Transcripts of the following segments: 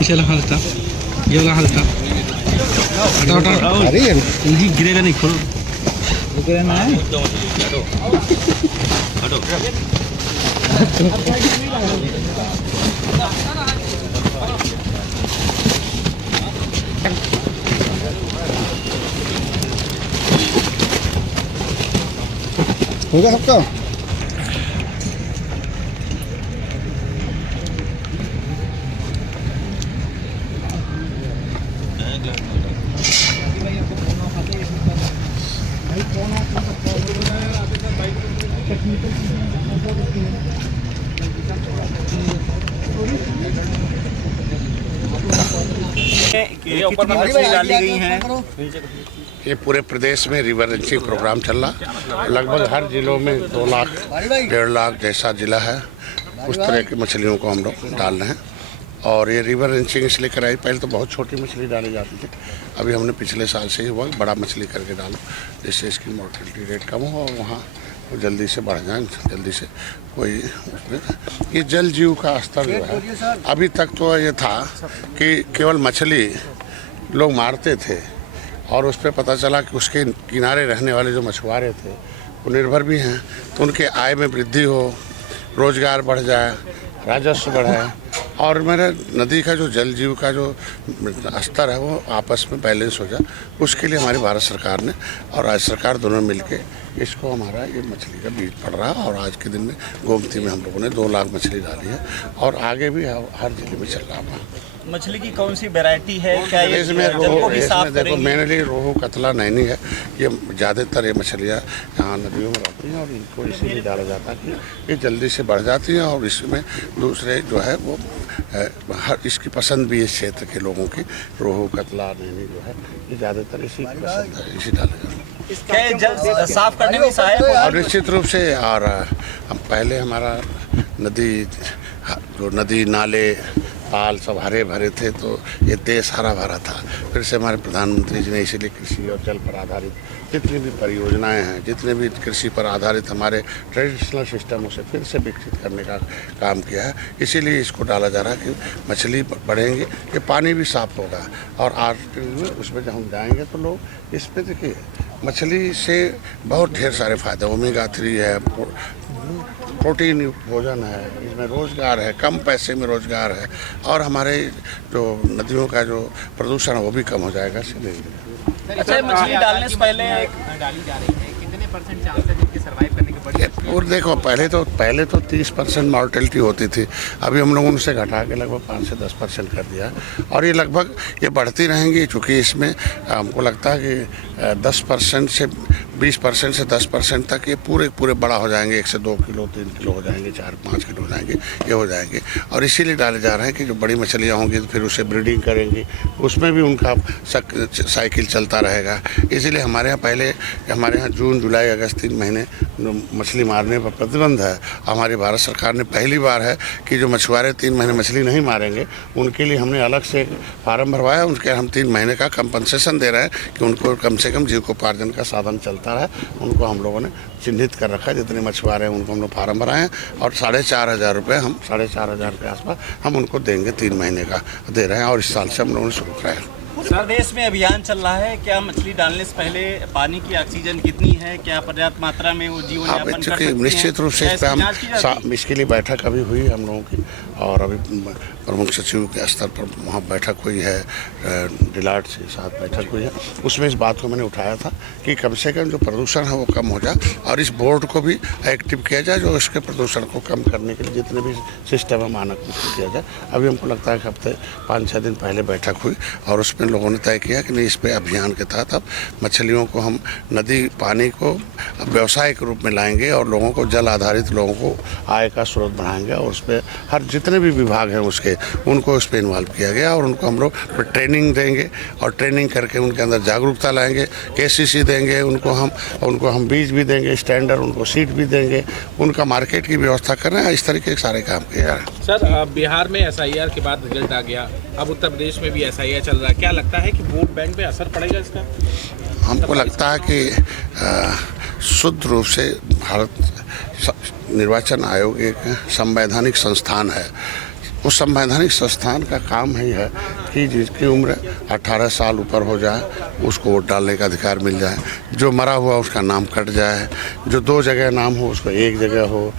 पीछे लगा देता, ये लगा देता। अरे ये गिरेगा नहीं, खोलो। गिरेगा नहीं। होगा सबका। कितनी मछली डाली गई हैं? ये पूरे प्रदेश में रिवर रेंचिंग प्रोग्राम चल रहा। लगभग हर जिलों में 2 लाख 1.5 लाख जैसा जिला है उस तरह की मछलियों को हम लोग डाल रहे हैं। और ये रिवर रेंचिंग इसलिए कराई, पहले तो बहुत छोटी मछली डाली जाती थी, अभी हमने पिछले साल से ही हुआ बड़ा मछली करके डालो, जिससे इसकी मोर्टेलिटी रेट कम हो और वहाँ जल्दी से बढ़ जाए, जल्दी से कोई उसमें। ये जल जीव का स्तर जो है, अभी तक तो ये था कि केवल मछली लोग मारते थे और उस पर पता चला कि उसके किनारे रहने वाले जो मछुआरे थे वो निर्भर भी हैं, तो उनके आय में वृद्धि हो, रोजगार बढ़ जाए, राजस्व बढ़े और मेरे नदी का जो जल जीव का जो स्तर है वो आपस में बैलेंस हो जाए। उसके लिए हमारी भारत सरकार ने और राज्य सरकार दोनों मिलके इसको हमारा ये मछली का बीज पड़ रहा है। और आज के दिन में गोमती में हम लोगों ने 2 लाख मछली डाली है और आगे भी हर जिले में चल रहा है। मछली की कौन सी वैरायटी है? क्या ये इसमें देखो मेनली रोहू, कतला, नैनी है। ये ज़्यादातर ये मछलियाँ यहाँ नदियों में रहती हैं और इनको इसीलिए डाला जाता है कि ये जल्दी से बढ़ जाती हैं और इसमें दूसरे जो है वो हर इसकी पसंद भी इस क्षेत्र के लोगों की रोहू, कतला, नैनी जो है ये ज़्यादातर इसी की पसंद है, इसी डाला जाता है। जल साफ करने में सहायक और निश्चित रूप से। और पहले हमारा नदी नाले ताल सब हरे भरे थे, तो ये देश हरा भरा था। फिर से हमारे प्रधानमंत्री जी ने इसीलिए कृषि और जल पर आधारित जितनी भी परियोजनाएं हैं, जितने भी कृषि पर आधारित हमारे ट्रेडिशनल सिस्टम उसे फिर से विकसित करने का काम किया है। इसीलिए इसको डाला जा रहा है कि मछली बढ़ेंगे, ये पानी भी साफ होगा। और आज उसमें जब हम जाएंगे तो लोग इसमें देखिए मछली से बहुत ढेर सारे फायदे, ओमेगा 3 है, प्रोटीन युक्त भोजन है, इसमें रोज़गार है, कम पैसे में रोज़गार है और हमारे जो नदियों का जो प्रदूषण है वो भी कम हो जाएगा। इसलिए अच्छा, मछली डालने से पहले डाली जा रही है, कितने % चांस है इनके सर्वाइव करने के? और देखो पहले तो 30% मॉर्टेलिटी होती थी, अभी हम लोगों ने उसे घटा के लगभग 5 से 10% कर दिया और ये लगभग ये बढ़ती रहेंगी, चूँकि इसमें हमको लगता है कि 10% से 20% से 10% तक ये पूरे बड़ा हो जाएंगे, 1 से 2 किलो 3 किलो हो जाएंगे, 4-5 किलो हो जाएंगे, ये हो जाएंगे। और इसीलिए डाले जा रहे हैं कि जो बड़ी मछलियाँ होंगी तो फिर उसे ब्रीडिंग करेंगी, उसमें भी उनका साइकिल चलता रहेगा। इसीलिए हमारे यहाँ जून, जुलाई, अगस्त 3 महीने मछली मारने पर प्रतिबंध है। हमारी भारत सरकार ने पहली बार है कि जो मछुआरे 3 महीने मछली नहीं मारेंगे उनके लिए हमने अलग से फार्म भरवाया, उनके हम 3 महीने का कंपनसेशन दे रहे हैं कि उनको कम से कम जीविकोपार्जन का साधन चलता है। उनको हम लोगों ने चिन्हित कर रखा है, जितने मछुआरे हैं उनको हम लोग फार्म भराए हैं और 4,500 रुपये हम 4,500 के आसपास हम उनको देंगे, 3 महीने का दे रहे हैं और इस साल से हम लोगों ने शुरू कराया है। प्रदेश में अभियान चल रहा है, क्या मछली डालने से पहले पानी की ऑक्सीजन कितनी है, क्या पर्याप्त मात्रा में वो जीवन यापन कर सकते हैं? निश्चित रूप से इस पर हम इसके लिए बैठक अभी हुई हम लोगों की और अभी प्रमुख सचिव के स्तर पर वहाँ बैठक हुई है, डिलाट से साथ बैठक हुई है। उसमें इस बात को मैंने उठाया था कि कम से कम जो प्रदूषण है वो कम हो जाए और इस बोर्ड को भी एक्टिव किया जाए जो इसके प्रदूषण को कम करने के लिए जितने भी सिस्टम है मानक उसको किया जाए। अभी हमको लगता है कि हफ्ते 5-6 दिन पहले बैठक हुई और उसमें लोगों ने तय किया कि नहीं, इस पे अभियान के तहत अब मछलियों को हम नदी पानी को व्यवसाय के रूप में लाएंगे और लोगों को जल आधारित लोगों को आय का स्रोत बढ़ाएंगे और उस पर हर जितने भी विभाग हैं उसके उनको उस पर इन्वॉल्व किया गया और उनको हम लोग ट्रेनिंग देंगे और ट्रेनिंग करके उनके अंदर जागरूकता लाएंगे, KCC देंगे उनको हम बीज भी देंगे, स्टैंडर्ड उनको सीड भी देंगे, उनका मार्केट की व्यवस्था कर रहे हैं। इस तरीके के सारे काम किए जा रहे हैं। सर बिहार में SIR के बाद रिजल्ट आ गया, अब उत्तर प्रदेश में भी SIR चल रहा है, क्या लगता है कि वोट बैंक पे असर पड़ेगा इसका? हमको लगता है कि शुद्ध रूप से भारत निर्वाचन आयोग एक संवैधानिक संस्थान है। उस संवैधानिक संस्थान का काम ही है कि जिसकी उम्र 18 साल ऊपर हो जाए उसको वोट डालने का अधिकार मिल जाए, जो मरा हुआ उसका नाम कट जाए, जो 2 जगह नाम हो उसको 1 जगह हो।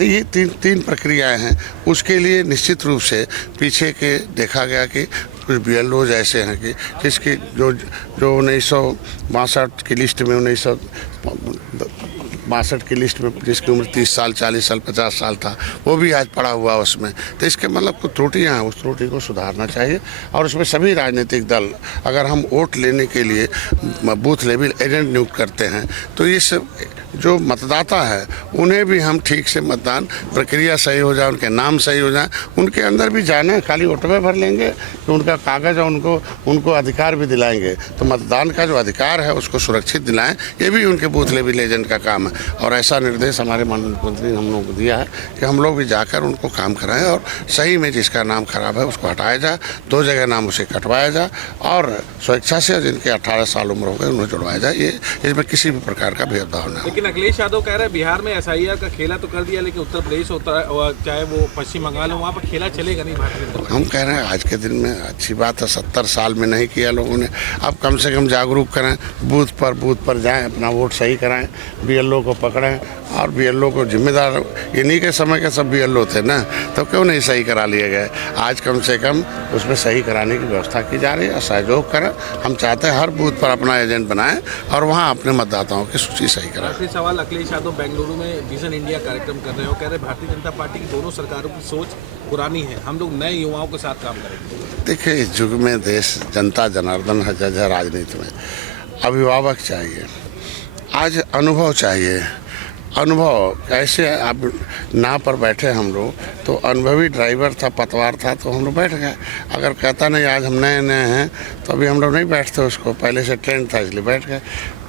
ये तीन प्रक्रियाएं हैं। उसके लिए निश्चित रूप से पीछे के देखा गया कि कुछ BLOs ऐसे हैं कि जिसकी जो 1962 की लिस्ट में 1962 की लिस्ट में जिसकी उम्र 30 साल 40 साल 50 साल था वो भी आज पड़ा हुआ उसमें। तो इसके मतलब कुछ त्रुटियाँ हैं, उस त्रुटि को सुधारना चाहिए। और उसमें सभी राजनीतिक दल, अगर हम वोट लेने के लिए बूथ लेवल एजेंट नियुक्त करते हैं तो इस जो मतदाता है उन्हें भी हम ठीक से मतदान प्रक्रिया सही हो जाए, उनके नाम सही हो जाए, उनके अंदर भी जाने, खाली ओटवे भर लेंगे तो उनका कागज़ और उनको अधिकार भी दिलाएंगे। तो मतदान का जो अधिकार है उसको सुरक्षित दिलाएं, ये भी उनके बूथ लेवल एजेंट का काम है। और ऐसा निर्देश हमारे माननीय मुख्यमंत्री ने हम लोगों को दिया है कि हम लोग भी जाकर उनको काम कराएं और सही में जिसका नाम खराब है उसको हटाया जाए, 2 जगह नाम उसे कटवाया जाए और स्वेच्छा से जिनके 18 साल उम्र हो गए उन्हें जुड़वाया जाए। ये इसमें किसी भी प्रकार का भेदभाव न हो। लेकिन अखिलेश यादव कह रहे हैं बिहार में SIR का खेला तो कर दिया, लेकिन उत्तर प्रदेश होता है चाहे वो पश्चिम बंगाल हो, वहाँ पर खेला चलेगा नहीं भारतीय जनता पार्टी। हम कह रहे हैं आज के दिन में अच्छी बात है, 70 साल में नहीं किया लोगों ने। अब कम से कम जागरूक करें, बूथ पर जाएं, अपना वोट सही कराएं, BLO को पकड़ें और BLO को जिम्मेदार, इन्हीं के समय के सब BLO थे ना, तो क्यों नहीं सही करा लिए गए। आज कम से कम उसमें सही कराने की व्यवस्था की जा रही है, सहयोग करें। हम चाहते हैं हर बूथ पर अपना एजेंट बनाएं और वहाँ अपने मतदाताओं की सूची सही कराएं। आखिरी सवाल, अखिलेश यादव बेंगलुरु में विजन इंडिया कार्यक्रम कर रहे हो, कह रहे भारतीय जनता पार्टी की दोनों सरकारों की सोच पुरानी है, हम लोग नए युवाओं के साथ काम करेंगे। देखिए, इस युग में देश जनता जनार्दन है, जज है राजनीति में। अभिभावक चाहिए, आज अनुभव चाहिए। अनुभव कैसे, आप नाव पर बैठे हम लोग तो अनुभवी ड्राइवर था, पतवार था तो हम लोग बैठ गए। अगर कहता नहीं आज हम नए हैं तो अभी हम लोग नहीं बैठते, उसको पहले से ट्रेंड था इसलिए बैठ गए।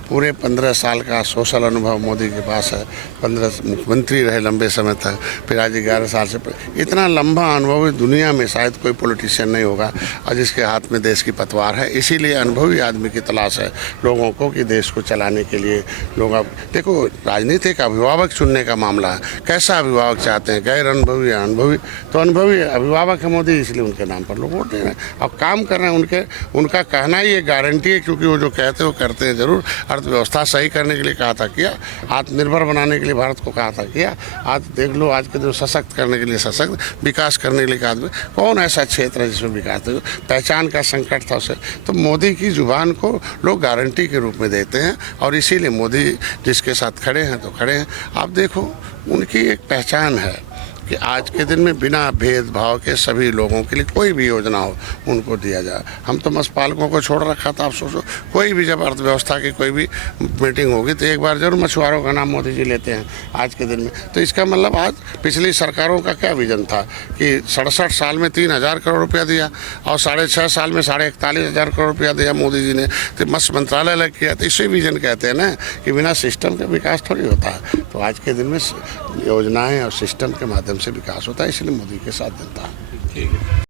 पूरे 15 साल का सोशल अनुभव मोदी के पास है, 15 मुख्यमंत्री रहे लंबे समय तक, फिर आज 11 साल से। इतना लंबा अनुभव दुनिया में शायद कोई पॉलिटिशियन नहीं होगा और जिसके हाथ में देश की पतवार है। इसीलिए अनुभवी आदमी की तलाश है लोगों को कि देश को चलाने के लिए लोग। अब देखो, राजनीति का अभिभावक चुनने का मामला है, कैसा अभिभावक चाहते हैं, गैर अनुभवी या अनुभवी। तो अनुभवी अभिभावक है मोदी, इसलिए उनके नाम पर लोग वोट दे रहे हैं और काम कर रहे हैं। उनका कहना ही एक गारंटी है, क्योंकि वो जो कहते हैं वो करते हैं जरूर। अर्थव्यवस्था सही करने के लिए कहा था किया, आत्मनिर्भर बनाने के लिए भारत को कहा था किया। आज देख लो, आज के दिन सशक्त करने के लिए सशक्त, विकास करने के लिए कहा। कौन ऐसा क्षेत्र है जिसमें विकास है? पहचान का संकट था उसे। तो मोदी की जुबान को लोग गारंटी के रूप में देते हैं और इसीलिए मोदी जिसके साथ खड़े हैं तो खड़े हैं। आप देखो, उनकी एक पहचान है कि आज के दिन में बिना भेदभाव के सभी लोगों के लिए कोई भी योजना हो उनको दिया जाए। हम तो मत्स्य पालकों को छोड़ रखा था। आप सोचो, कोई भी जब अर्थव्यवस्था की कोई भी मीटिंग होगी तो एक बार जरूर मछुआरों का नाम मोदी जी लेते हैं आज के दिन में। तो इसका मतलब आज पिछली सरकारों का क्या विजन था कि 67 साल में 3000 करोड़ रुपया दिया और 6.5 साल में 41,500 करोड़ रुपया दिया मोदी जी ने। तो मत्स्य मंत्रालय अलग किया। तो इसे विजन कहते हैं ना कि बिना सिस्टम के विकास थोड़ी होता है। तो आज के दिन में योजनाएं और सिस्टम के माध्यम से विकास होता है, इसलिए मोदी के साथ जनता है। ठीक है।